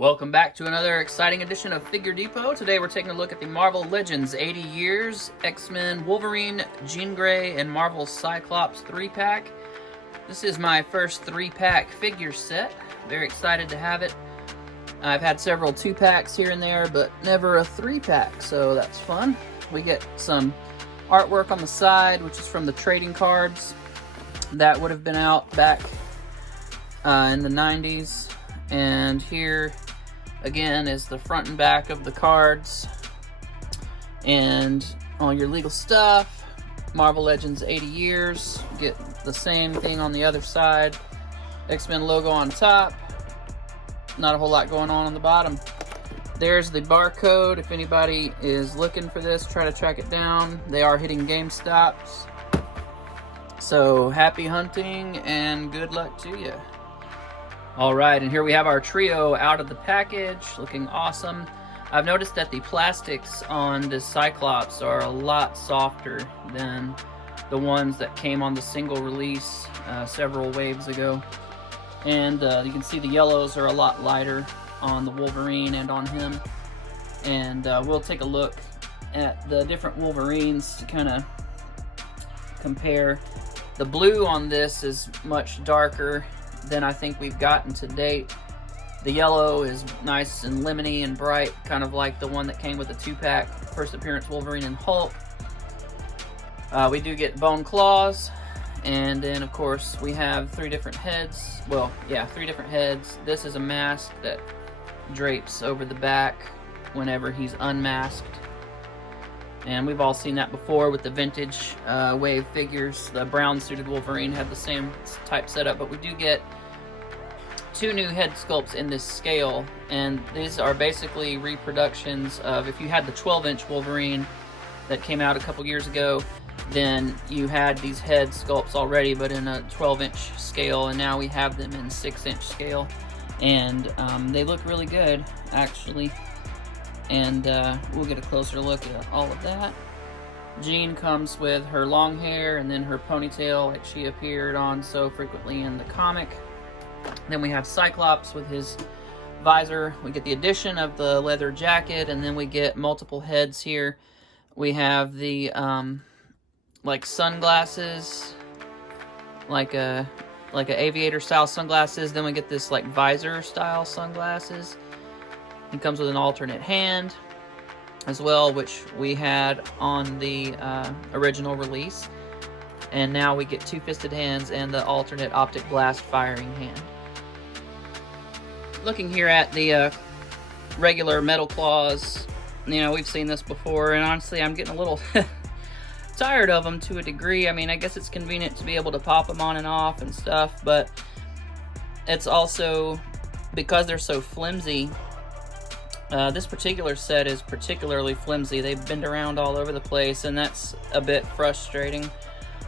Welcome back to another exciting edition of Figure Depot. Today we're taking a look at the Marvel Legends 80 Years, X-Men Wolverine, Jean Grey, and Marvel Cyclops 3-pack. This is my first 3-pack figure set. Very excited to have it. I've had several 2-packs here and there, but never a 3-pack, so that's fun. We get some artwork on the side, which is from the trading cards that would have been out back in the 90s. And here again is the front and back of the cards and all your legal stuff. Marvel Legends 80 Years, get the same thing on the other side. X-Men logo on top, not a whole lot going on the bottom. There's the barcode. If anybody is looking for this, try to track it down. They are hitting GameStops, so happy hunting and good luck to you. Alright, and here we have our trio out of the package, looking awesome. I've noticed that the plastics on this Cyclops are a lot softer than the ones that came on the single release several waves ago. And you can see the yellows are a lot lighter on the Wolverine and on him. And we'll take a look at the different Wolverines to kind of compare. The blue on this is much darker than I think we've gotten to date. The yellow is nice and lemony and bright, kind of like the one that came with the 2-pack first appearance Wolverine and Hulk. We do get bone claws, and then of course we have 3 different heads. Well, yeah, 3 different heads. This is a mask that drapes over the back whenever he's unmasked. And we've all seen that before with the vintage wave figures. The brown suited Wolverine had the same type setup, but we do get 2 new head sculpts in this scale, and these are basically reproductions of, if you had the 12-inch Wolverine that came out a couple years ago, then you had these head sculpts already, but in a 12-inch scale, and now we have them in 6-inch scale, and they look really good, actually. And we'll get a closer look at all of that. Jean comes with her long hair and then her ponytail like she appeared on so frequently in the comic. Then we have Cyclops with his visor. We get the addition of the leather jacket, and then we get multiple heads here. We have the like sunglasses, like a aviator style sunglasses. Then we get this like visor style sunglasses. He comes with an alternate hand as well, which we had on the original release. And now we get 2 fisted hands and the alternate optic blast firing hand. Looking here at the regular metal claws, you know, we've seen this before, and honestly I'm getting a little tired of them to a degree. I mean, I guess it's convenient to be able to pop them on and off and stuff, but it's also because they're so flimsy. This particular set is particularly flimsy. They bend around all over the place, and that's a bit frustrating.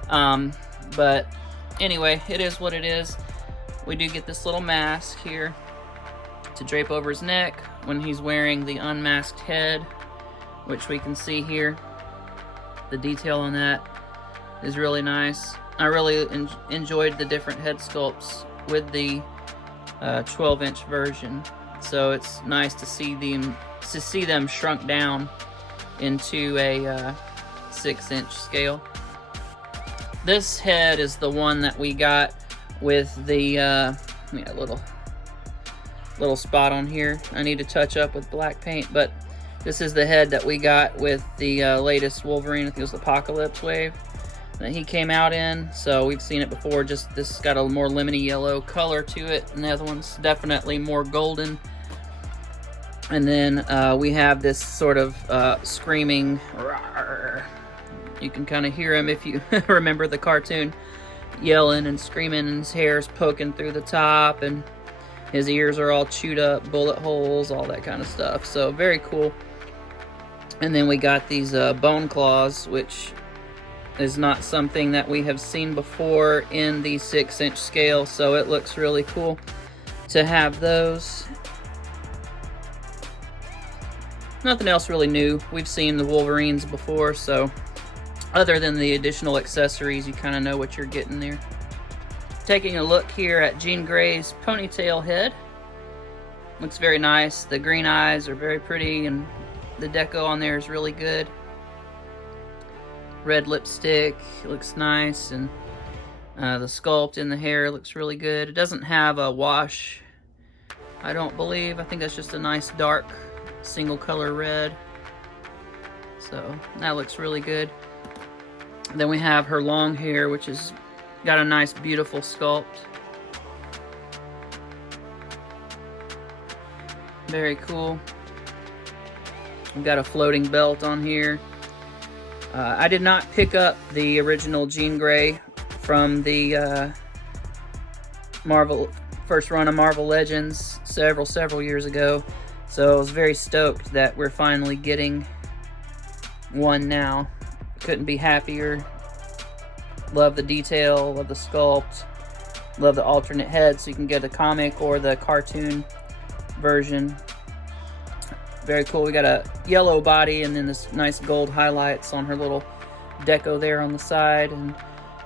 But anyway, it is what it is. We do get this little mask here to drape over his neck when he's wearing the unmasked head, which we can see here. The detail on that is really nice. I really enjoyed the different head sculpts with the 12-inch version. So it's nice to see them shrunk down into a 6-inch scale. This head is the one that we got with the little spot on here. I need to touch up with black paint, but this is the head that we got with the latest Wolverine. I think it was the Apocalypse wave that he came out in. So we've seen it before. Just this has got a more lemony yellow color to it, and the other one's definitely more golden. And then we have this sort of screaming roar. You can kind of hear him if you remember the cartoon, yelling and screaming, and his hair's poking through the top, and his ears are all chewed up, bullet holes, all that kind of stuff. So very cool. And then we got these bone claws, which is not something that we have seen before in the 6-inch scale, so it looks really cool to have those. Nothing else really new. We've seen the Wolverines before, so other than the additional accessories, you kind of know what you're getting there. Taking a look here at Jean Grey's ponytail head. Looks very nice. The green eyes are very pretty, and the deco on there is really good. Red lipstick looks nice, and the sculpt in the hair looks really good. It doesn't have a wash, I don't believe. I think that's just a nice dark single color red. So that looks really good. Then we have her long hair, which has got a nice beautiful sculpt. Very cool. We've got a floating belt on here. I did not pick up the original Jean Grey from the first run of Marvel Legends several years ago, so I was very stoked that we're finally getting one now. Couldn't be happier. Love the detail, love the sculpt, love the alternate head, so you can get the comic or the cartoon version. Very cool. We got a yellow body and then this nice gold highlights on her little deco there on the side, and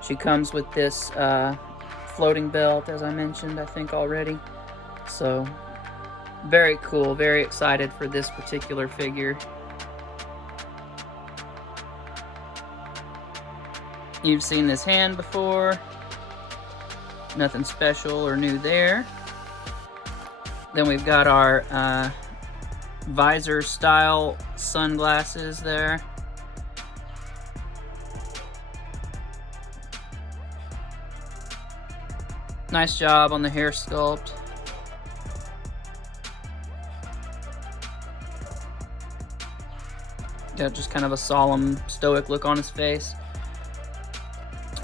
she comes with this floating belt, as I mentioned, I think already. So very cool. Very excited for this particular figure. You've seen this hand before. Nothing special or new there. Then we've got our visor style sunglasses there. Nice job on the hair sculpt. Got just kind of a solemn, stoic look on his face.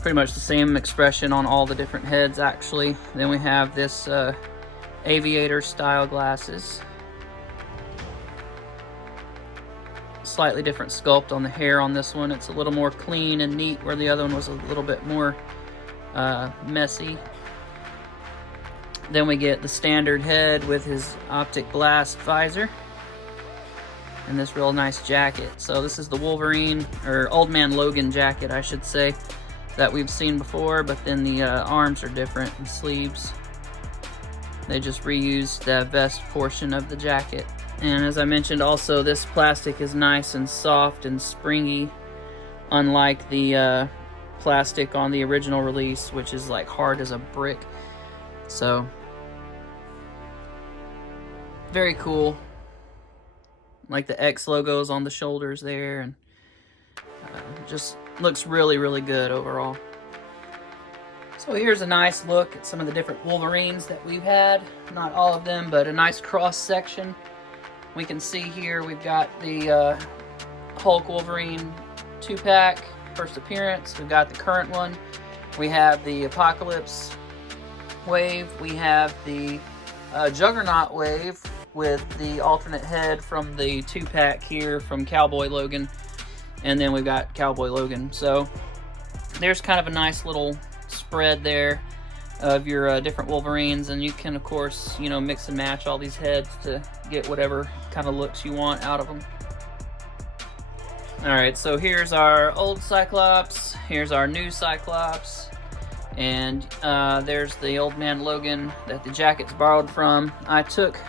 Pretty much the same expression on all the different heads, actually. Then we have this aviator style glasses. Slightly different sculpt on the hair on this one. It's a little more clean and neat, where the other one was a little bit more messy. Then we get the standard head with his optic blast visor and this real nice jacket. So this is the Wolverine, or Old Man Logan jacket, I should say, that we've seen before, but then the arms are different and sleeves. They just reused the vest portion of the jacket. And as I mentioned also, this plastic is nice and soft and springy, unlike the plastic on the original release, which is like hard as a brick. So very cool. Like the X logos on the shoulders there, and just looks really good overall. So here's a nice look at some of the different Wolverines that we've had. Not all of them, but a nice cross section. We can see here we've got the Hulk Wolverine 2-pack, first appearance. We've got the current one. We have the Apocalypse wave. We have the Juggernaut wave with the alternate head from the 2-pack here from Cowboy Logan. And then we've got Cowboy Logan. So there's kind of a nice little spread there of your different Wolverines, and you can of course, you know, mix and match all these heads to get whatever kind of looks you want out of them. Alright, so here's our old Cyclops, here's our new Cyclops, and there's the Old Man Logan that the jacket's borrowed from. I took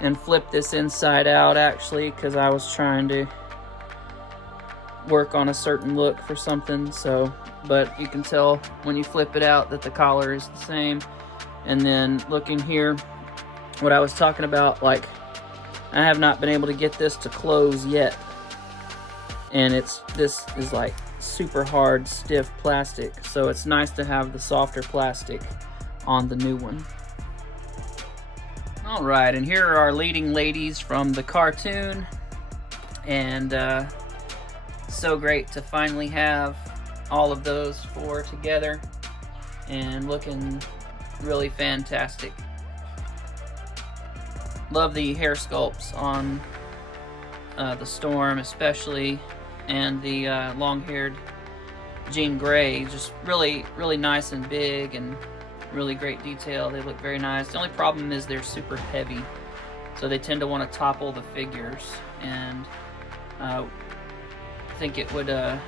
and flipped this inside out actually because I was trying to work on a certain look for something, so, but you can tell when you flip it out that the collar is the same. And then looking here, what I was talking about, like, I have not been able to get this to close yet, and this is like super hard, stiff plastic, so it's nice to have the softer plastic on the new one. Alright, and here are our leading ladies from the cartoon, and so great to finally have all of those four together and looking really fantastic. Love the hair sculpts on the Storm especially, and the long-haired Jean Grey, just really nice and big and really great detail. They look very nice. The only problem is they're super heavy, so they tend to want to topple the figures, and I think it would, I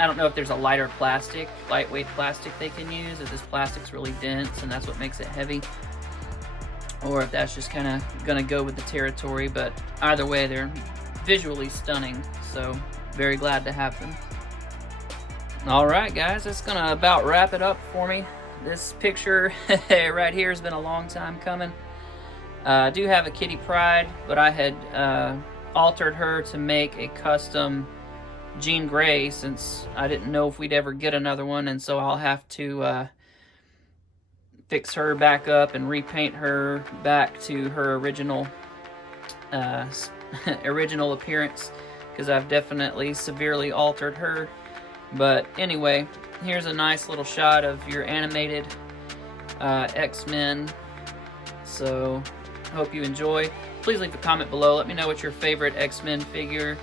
don't know if there's a lighter plastic, lightweight plastic they can use, if this plastic's really dense and that's what makes it heavy. or if that's just kind of gonna go with the territory. But either way, they're visually stunning, so very glad to have them. Alright guys, that's gonna about wrap it up for me. This picture right here has been a long time coming. I do have a Kitty Pryde, but I had altered her to make a custom Jean Grey since I didn't know if we'd ever get another one, and so I'll have to fix her back up and repaint her back to her original original appearance, because I've definitely severely altered her. But anyway, here's a nice little shot of your animated X-Men. So hope you enjoy. Please leave a comment below. Let me know what your favorite X-Men figure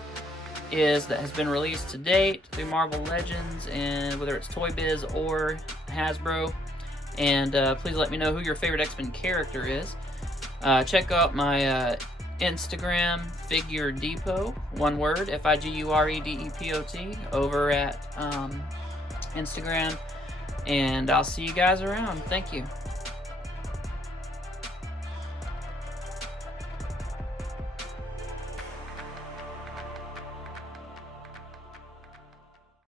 is that has been released to date through Marvel Legends, and whether it's Toy Biz or Hasbro. And please let me know who your favorite X-Men character is. Check out my Instagram, Figure Depot, one word, FIGUREDEPOT, over at Instagram. And I'll see you guys around. Thank you.